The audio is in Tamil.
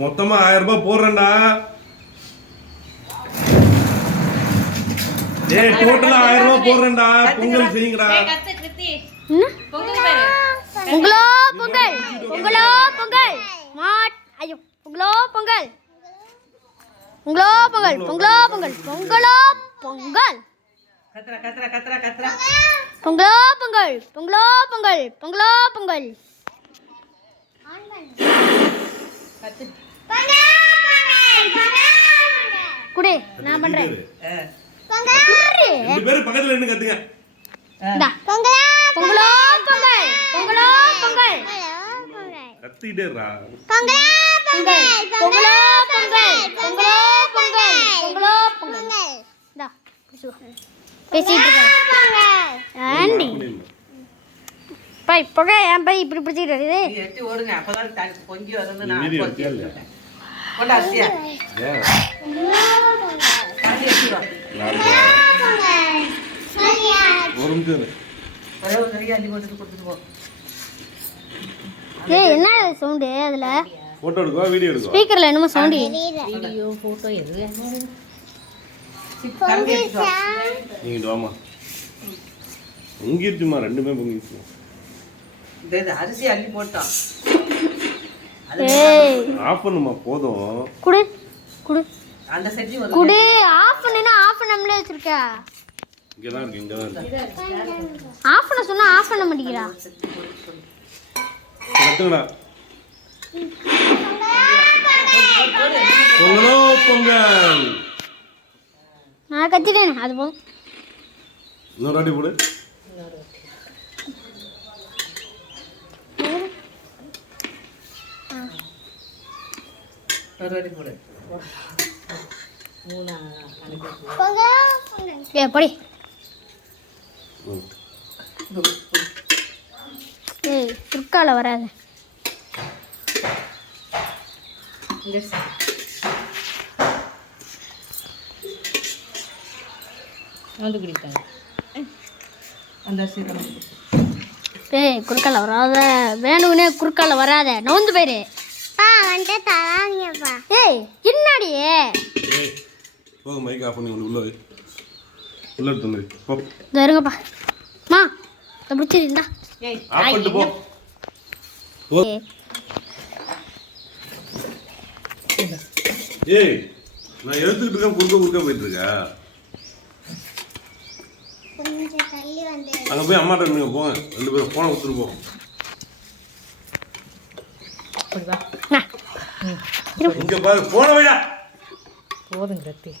மொத்தமா 1000 ரூபாய் போடுறேன்டா. ஏய் டோட்டலா 1000 ரூபாய் போடுறேன்டா. பொங்கல் செய்யுங்கடா. பொங்கலோ பொங்கல் பொங்கலோ பொங்கல் மாட் ஐயோ பொங்கலோ பொங்கல் பொங்கலோ பொங்கல் பொங்கலோ பொங்கல் பொங்கலோ பொங்கல் கத்ரா கத்ரா கத்ரா கத்ரா பொங்கலோ பொங்கல் பொங்கலோ பொங்கல் பொங்கலோ பொங்கல் கத்து குடு நான் பண்றேன். ரெண்டு பேரும் பக்கத்துல நின்னு கத்துங்க. இந்தா பொங்கலோ பொங்கலோ பொங்கல் பொங்கலோ பொங்கல் கத்திட்டே இருடா. பொங்கலோ பொங்கல் பொங்கலோ பொங்கல் பொங்கலோ பொங்கல் பொங்கலோ பொங்கல் இந்தா பேசிட்டு இருக்கேன் ஆண்டி பை புகை என் பை இப்படி பிடிச்சிட்டு இருக்குது. நீ எட்டி ஓடுங்க அப்பதான் கொஞ்சம் வந்து நான் வீடியோ கொஞ்சம் எடுத்தியா? கொண்டா அரிசியா ஏன் காட்டி எடுத்து வா ஒரு நிமிஷம் இரு. ஒரே ஒரு கறியை அள்ளி போட்டுட்டு கொடுத்துட்டு போ ஏய் என்ன சவுண்டு அதுல போட்டோ எடுக்கவா வீடியோ எடுக்கவா? ஸ்பீக்கர்ல என்னமோ சவுண்டு. வீடியோ போட்டோ எது கரண்டி எடுத்து வா நீங்க வாமா. பொங்கிருச்சுமா, ரெண்டுமே பொங்கிருச்சு. இந்த அரிசி அள்ளி போட்டோம் ஏய் ஆஃப் பண்ணுமா போதும். குடு குடு அந்த செட்டி ஒரு குடு ஆஃப் பண்ணேனா ஆஃப் பண்ணாமலே வச்சிருக்க. இங்கதான் இருக்கு, இங்கதான் இருக்கு. ஆஃப் பண்ண சொன்னா ஆஃப் பண்ண மாட்டீங்களா? கத்துங்கடா. பொங்கலோ பொங்கல். நான் கத்திட்டேன் அது போதும். இன்னொரு வாட்டி போடு. ஒரு வாட்டி போடு மூணா ஏ படி. ம். ஏய் குறுக்கால வராது. வந்து குடிப்பாங்க அந்த அரிசி தான் ஏய் குறுக்கால வராத, வேணும்னே குறுக்கால வராத, நவுந்து போயிரு. ஏய் என்னடி ஏய் போதும், மைக் ஆஃப் பண்ணி உள்ள வை. உள்ள எடுத்து வந்து வை. போ. இதோ இருங்கப்பா மா இதை பிடிச்சிருந்தா ஏய் ஆஃப் பண்ணிட்டு போ. போ. ஏய் நான் எடுத்துக்கிட்டு இருக்கேன், குறுக்க போயிட்டு இருக்கா. அங்க போய் அம்மாட்ட நீங்க போங்க, ரெண்டு பேரும் போன கொடுத்துட்டு போங்க. அப்படி வா இங்க பாரு, போன வைடா. போதுங்க ரத்தி